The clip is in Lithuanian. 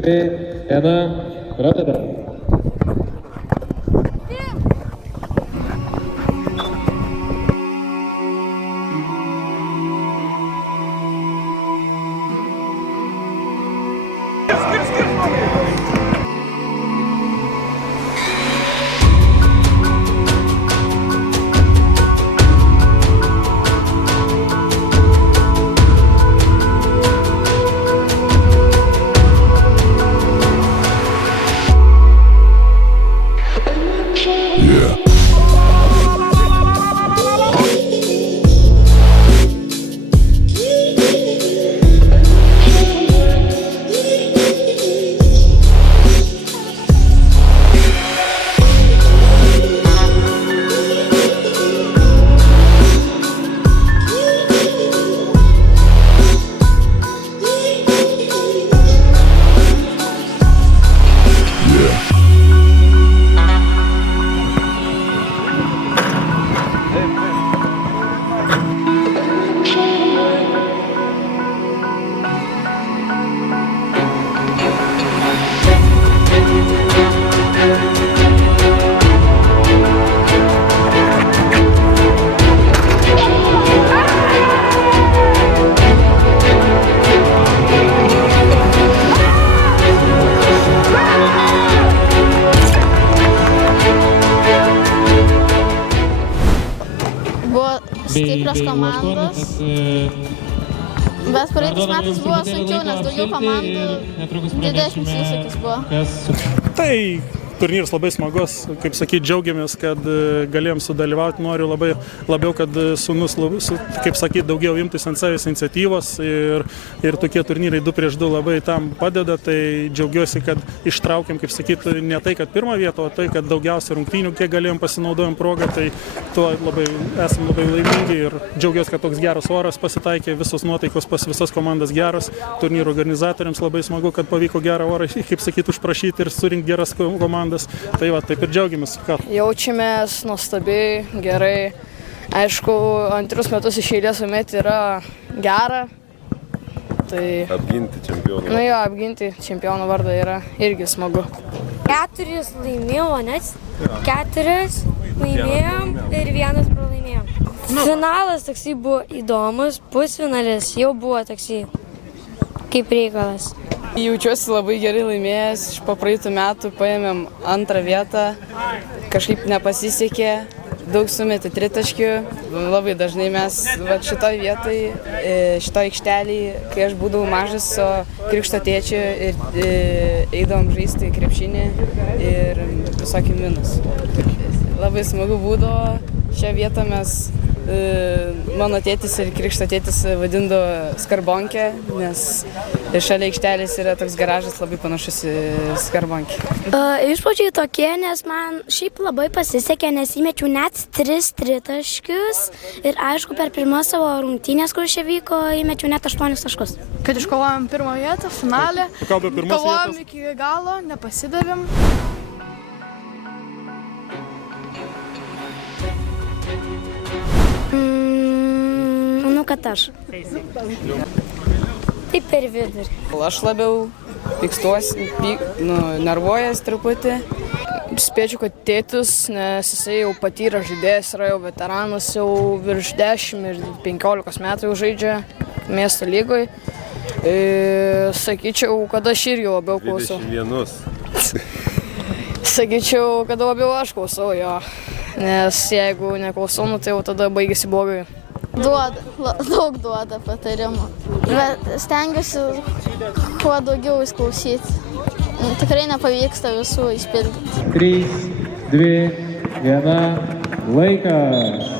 2, 1, pradeda. Stiprios komandos, bet praeitais metais buvo sunkiau, nes daugiau komandų, didesnis iššūkis buvo. Tai turnyras labai smagus, kaip sakyti, džiaugiamės, kad galėjom sudalyvauti, noriu labiau, kad sūnus, kaip sakyti, daugiau imtis ant savęs iniciatyvos ir tokie turnyrai 2 prieš 2 labai tam padeda, tai džiaugiuosi, kad ištraukėm, kaip sakyti, ne tai, kad pirmą vietą, o tai, kad daugiausia rungtynių, kiek galėjom pasinaudojom progą, tai tuo esam labai laimingi ir džiaugiuosi, kad toks geras oras pasitaikė, visos nuotaikos pas visas komandas geros, turnyro organizatoriams labai smagu, kad pavyko gerą orą, kaip sakyti, užprašyti ir surinkti geras komandas. Tai va, taip ir džiaugiamės. Jaučiamės nuostabiai, gerai. Aišku, antrus metus iš eilės laimėti yra gera. Tai... Apginti čempionų vardą. Nu jo, apginti čempionų vardą yra irgi smagu. 4 laimėjom, net 4 laimėjom ir 1 pralaimėjom. Finalas toksai buvo įdomus, pusfinalis jau buvo toksai kaip reikalas. Jaučiuosi labai gerai laimėjęs, po praeitų metų paėmėm 2 vietą, kažkaip nepasisekė, daug sumetė tritaškių, labai dažnai mes šitoj vietoj, šitoj aikštelėj, kai aš būdavau mažas su krikšto tėčiu ir eidavom žaisti krepšinį ir visokį minus. Labai smagu būdavo, šią vietą mes, mano tėtis ir krikšto tėtis vadindavo skarbonkę, nes šalia aikštelės yra toks garažas labai panašus į skarbonkę. Išpūdžiai tokie, nes man šiaip labai pasisekė, nes įmečiau net 3 tritaškius ir aišku, per pirmas savo rungtynės, kur čia vyko, įmečiau net 8 taškus. Kad iškovojom pirmą vietą finale, kovojom iki galo, nepasidavėm. Manau, kad aš. Taip per vidurį. Aš labiau pykstuosi, nervuojas truputį. Spėčiau, kad tėtis, nes jisai jau patyręs žaidėjas, yra jau veteranas, jau virš 10 ir 15 metų jau žaidžia miesto lygoj. Sakyčiau, kad aš irgi labiau klausau. 21. Sakyčiau, kad labiau aš klausau jo, nes jeigu neklausau, tai jau tada baigėsi blogai. Daug duoda patarimų, bet stengiuosi kuo daugiau įsiklausyti. Tikrai nepavyksta visų išpildyti. 3, 2, 1, laikas.